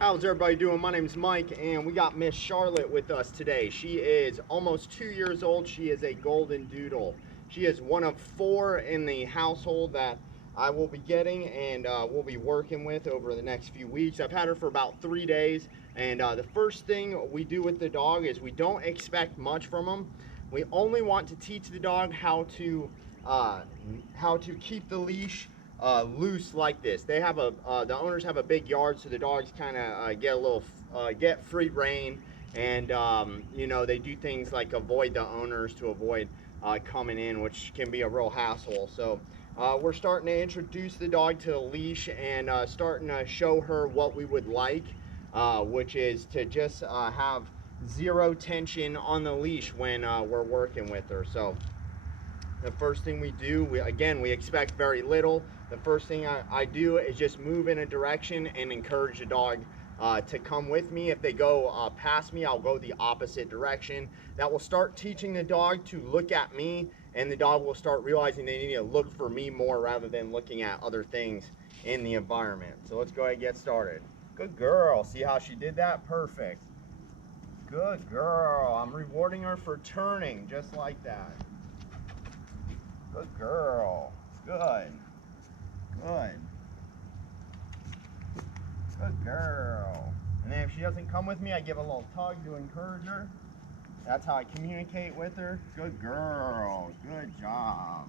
How's everybody doing? My name's Mike, and we got Miss Charlotte with us today. She is almost 2 years old. She is a Goldendoodle. She is one of 4 in the household that I will be getting and we'll be working with over the next few weeks. I've had her for about 3 days, and the first thing we do with the dog is we don't expect much from them. We only want to teach the dog how to keep the leash loose like this. They have the owners have a big yard, so the dogs kind of get free rein, and they do things like avoid the owners to avoid coming in, which can be a real hassle. So we're starting to introduce the dog to the leash and starting to show her what we would like, which is to just have zero tension on the leash when we're working with her. So the first thing we do, we expect very little. The first thing I do is just move in a direction and encourage the dog to come with me. If they go past me, I'll go the opposite direction. That will start teaching the dog to look at me, and the dog will start realizing they need to look for me more rather than looking at other things in the environment. So let's go ahead and get started. Good girl. See how she did that? Perfect. Good girl. I'm rewarding her for turning just like that. Good girl. Good. Good. Good girl. And then if she doesn't come with me, I give a little tug to encourage her. That's how I communicate with her. Good girl. Good job.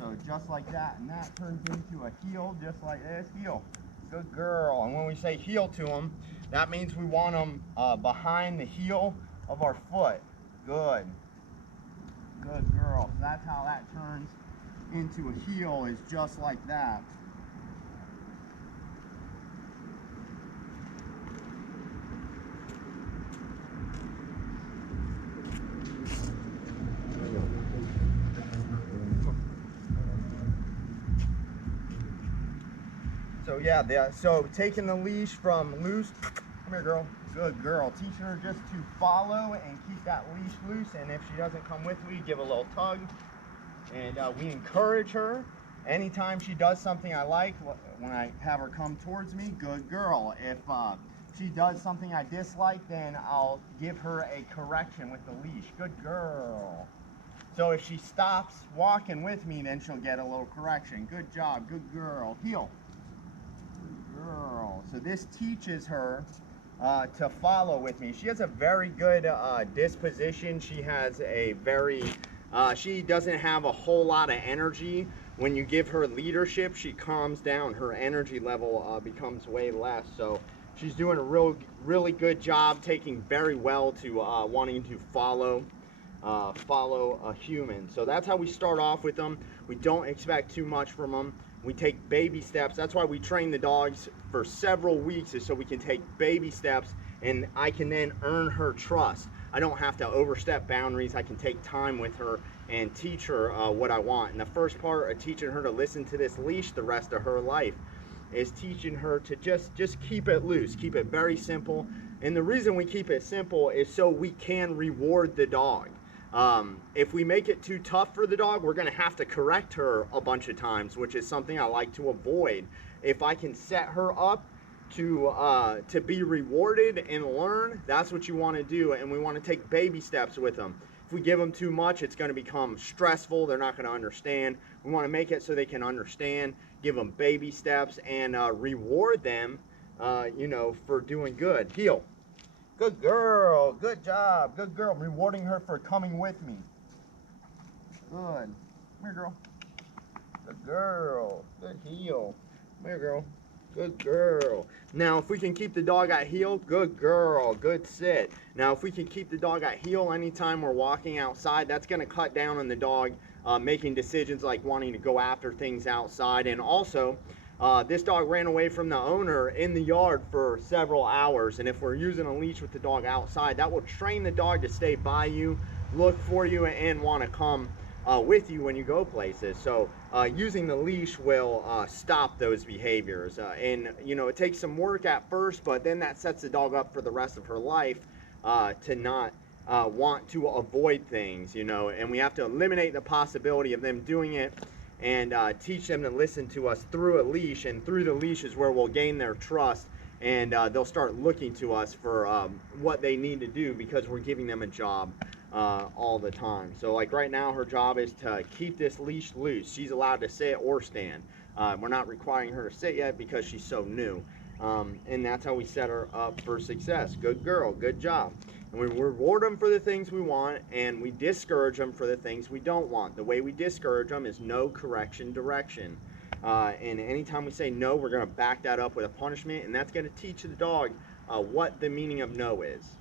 So just like that, and that turns into a heel, just like this. Heel. Good girl. And when we say heel to them, that means we want them behind the heel of our foot. Good. Good girl. So that's how that turns into a heel, is just like that. So yeah, so taking the leash from loose, come here girl, good girl. Teaching her just to follow and keep that leash loose, and if she doesn't come with me, give a little tug. And we encourage her anytime she does something I like. When I have her come towards me, good girl. If she does something I dislike, then I'll give her a correction with the leash. Good girl. So if she stops walking with me, then she'll get a little correction. Good job, good girl. Heel. Good girl. So this teaches her to follow with me. She has a very good disposition. She has a very she doesn't have a whole lot of energy. When you give her leadership, she calms down. Her energy level becomes way less. So she's doing a really good job, taking very well to wanting to follow a human. So that's how we start off with them. We don't expect too much from them. We take baby steps. That's why we train the dogs for several weeks, is so we can take baby steps and I can then earn her trust. I don't have to overstep boundaries. I can take time with her and teach her what I want. And the first part of teaching her to listen to this leash the rest of her life is teaching her to just keep it loose, keep it very simple. And the reason we keep it simple is so we can reward the dog. If we make it too tough for the dog, we're going to have to correct her a bunch of times, which is something I like to avoid. If I can set her up to be rewarded and learn, that's what you want to do. And we want to take baby steps with them. If we give them too much, it's going to become stressful. They're not going to understand. We want to make it so they can understand, give them baby steps, and reward them for doing good. Heel. Good girl. Good job. Good girl. Rewarding her for coming with me. Good. Come here, girl. Good girl. Good heel. Come here, girl. Good girl. Now, if we can keep the dog at heel, good girl. Good sit. Now, if we can keep the dog at heel anytime we're walking outside, that's going to cut down on the dog making decisions like wanting to go after things outside. And also, this dog ran away from the owner in the yard for several hours. And if we're using a leash with the dog outside, that will train the dog to stay by you, look for you, and want to come with you when you go places. So using the leash will stop those behaviors. And it takes some work at first, but then that sets the dog up for the rest of her life to not want to avoid things, and we have to eliminate the possibility of them doing it and teach them to listen to us through a leash. And through the leash is where we'll gain their trust and they'll start looking to us for what they need to do because we're giving them a job all the time. So like right now, her job is to keep this leash loose. She's allowed to sit or stand. We're not requiring her to sit yet because she's so new. And that's how we set her up for success. Good girl, good job. And we reward them for the things we want, and we discourage them for the things we don't want. The way we discourage them is no, correction, direction. And anytime we say no, we're going to back that up with a punishment, and that's going to teach the dog what the meaning of no is.